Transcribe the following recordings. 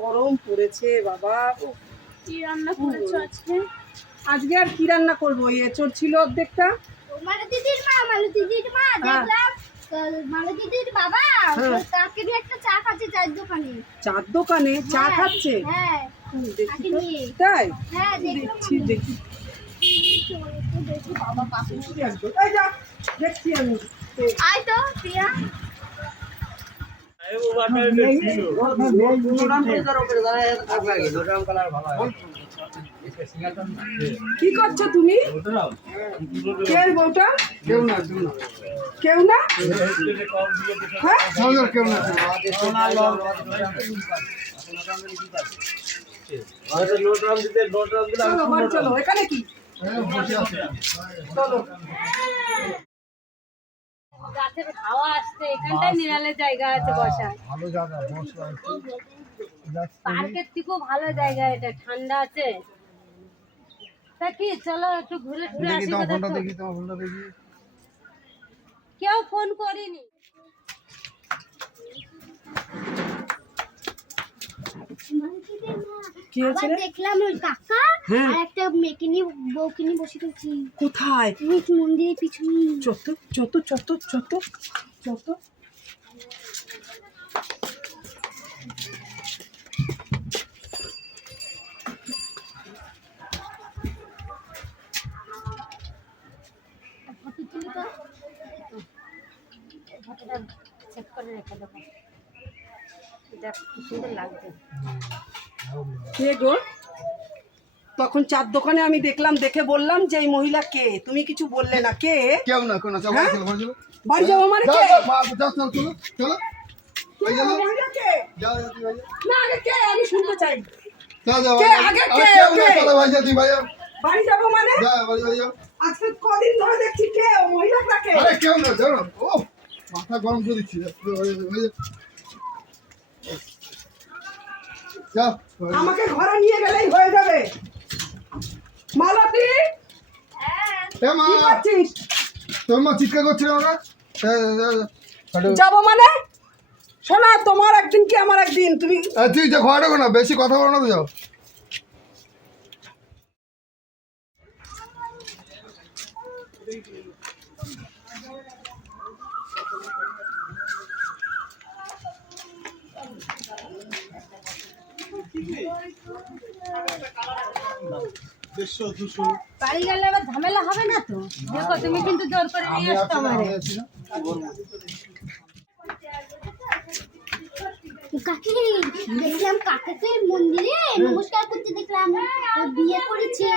গরম পড়েছে বাবা। কি রান্না করেছ আজকে? আজকে আর কি রান্না করব? এই এচোর ছিল অর্ধেকটা। দিদির মা মালা দিদির মা হ্যাঁ। দেখলাম দিদির বাবা হ্যাঁ। তাকে দিয়ে একটা চা খাচ্ছে চায়ের দোকানে। চার দোকানে? চা হ্যাঁ, খাচ্ছে? হ্যাঁ। তাই? দেখছি দেখি দেখছি আমি। আয় তো প্রিয়া। কি করছ তুমি? কে বউটা কেউ না? কেউ না কেউ না চলো, এখানে কি? চলো। গাছের হাওয়া আসছে এখানটায় জায়গা আছে বসার। ভালো জায়গা বসা পার্কের থেকেও ভালো জায়গা এটা ঠান্ডা আছে। তা কি চলো একটু ঘুরে ঘুরে আসি কেউ ফোন করিনি। কি হয়েছে রে? দেখলাম ওই কাকা হ্যাঁ। আর একটা মেয়েকে নিয়ে বউকে নিয়ে বসে রয়েছি। কোথায়? ওই মন্দিরের পিছনে। যত যত যত যত যত ফটো তুলি তো। ফটোটা চেক করে রেখে দেবো। দেখ কি সুন্দর লাগছে। কে গো? তখন চার দোকানে আমি দেখলাম দেখে বললাম যে এই মহিলা কে? তুমি কিছু বললে না কে? কেউ না কেউ না চলো হ্যাঁ? বাড়ি মানে কে? যাও, চলো, চলো, কে। না আগে আমি শুনতে চাই। যাও, যাও, কে? আগে কে? কে? বাড়ি যাব মানে। আজকে কদিন ধরে দেখছি কে? ও আরে কেউ না, যাও ও, মাথা গরম করে দিচ্ছি। যাও, যাও, বাড়ি যাও, বাড়ি যাও। যাও, বাড়ি যাও। আমাকে ঘরে নিয়ে গেলেই হয়ে যাবে। মালতী কি করছিস? তোর মা চিৎকার করছিল। হাঁটো। যাব মানে? শোনা তোমার একদিন কি আমার একদিন? তুমি তুই যা ঘরে না বেশি কথা বলো না তো যাও। বাড়ি গেলে আবার ঝামেলা হবে না তো? দেখো তুমি কিন্তু জোর করে নিয়ে আসতো আমারে। কাকি দেখলাম কাকাকে মন্দিরে নমস্কার করতে দেখলাম। ও বিয়ে করেছে।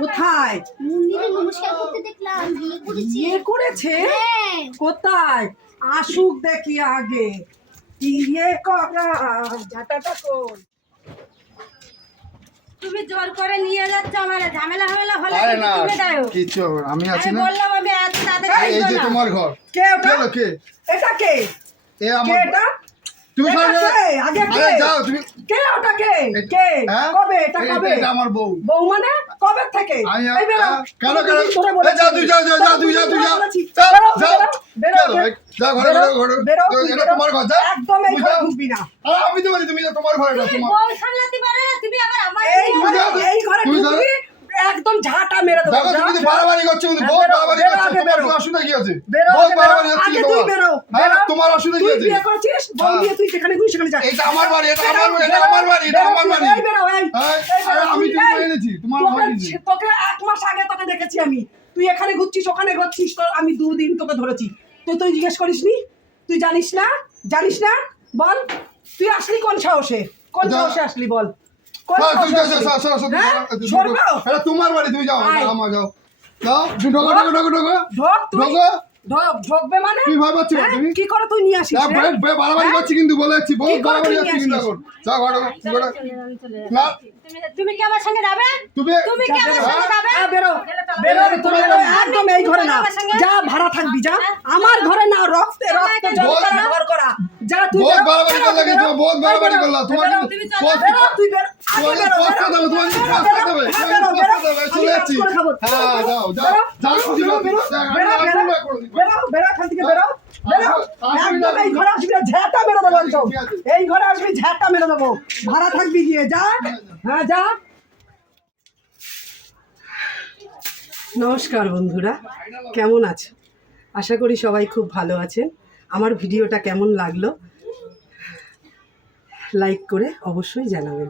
কোথায়? মন্দিরে নমস্কার করতে দেখলাম বিয়ে করেছে। বিয়ে করেছে? হ্যাঁ। কোথায়? আসুক দেখি আগে। বিয়ে করা ঝাঁটাটা কোন তুমি জোর করে নিয়ে যাচ্ছ আমার। ঝামেলা হামেলা হলে আরে না তুমি দাও হবে না, আমি আছি আমি না। বললাম আমি এত তাদের এই যে তোমার ঘর। কে ওটা? কে এটা কে? এ কে আমার এটা? তুমি এটা সরে যাও। কে? আগে কে? আরে যাও তুমি কে ওটা কে? এ- কে? হ্যাঁ? কবে? এটা কবে? এটা আমার বউ। বউ মানে? কবে থেকে? আমি এই বেরো। হ্যাঁ, কেন কেন? দুদিন ধরে এই যাও তুই যাও যাও যাও তুই যাও তুই। যাও। আমি তো বলি তুমি তোমার ঘরে তুমি তোমার বউ সামলাতে পারে না তুমি আবার আমার এই ঘরে যাও, এই ঘরে তুমি যাও। ঢুকবি একদম ঝাঁটা মেরে দেবো দেখো তুমি বাড়াবাড়ি করছ কিন্তু বহুত বাড়াবাড়ি করছ তোমার অসুবিধা কি আছে। বহুত বাড়াবাড়ি হচ্ছে কি আগে তুই তোমার বেরো, তোমার অসুবিধা কি তুই বিয়ে করেছিস বউ। তুই যেখানে খুশি সেখানে যা। এটা আমার বাড়ি এটা আমার বাড়ি এটা আমার বাড়ি এটা আমার বাড়ি। এই বেরো, এই। এই বেরো, আরে আমি তুই এনেছি তোমার তোকে- তোকে এক মাস আগে তোকে দেখেছি আমি। তুই এখানে ঘুরছিস ওখানে ঘুরছিস তো আমি দুদিন তোকে ধরেছি। তুই তুই জিজ্ঞেস করিস নি তুই জানিস না? জানিস না? বল। তুই আসলি কোন সাহসে? কোন সাহসে আসলি বল? তুমি হ্যাঁ? তুমি তোমার বাড়ি তুমি যাও আমার যাও। যাও ঢোকো ঢোকো ঢোকো ঢোকো। ঢোকো ঢোকবে মানে? কি পাচ্ছি হ্যাঁ? তুমি? কি করে তুই নিয়ে আসিস যা বে বাড়াবাড়ি হ্যাঁ? কিন্তু বলে যাচ্ছি বহুত বাড়াবাড়ি তুই কিন্তু এখন যাও ঘরে ঘরে চলে যাও, চলে যাও। না। তুমি- তুমি কি আমার সঙ্গে যাবে? তুমি তুমি কি আমার সঙ্গে যাবে? হ্যাঁ, বেরো। বেরো তোর বেরো একদম এই ঘরে না। থাকবি যা আমার ঘরে না রক্তে রক্ত ব্যবহার করা। যাও বেরো এই ঘরে আসবি ঝ্যাটা মেরে দেবো। ভাড়া থাকবি গিয়ে যা। হ্যাঁ যা। নমস্কার বন্ধুরা কেমন আছো? আশা করি সবাই খুব ভালো আছেন। আমার ভিডিওটা কেমন লাগল লাইক করে অবশ্যই জানাবেন।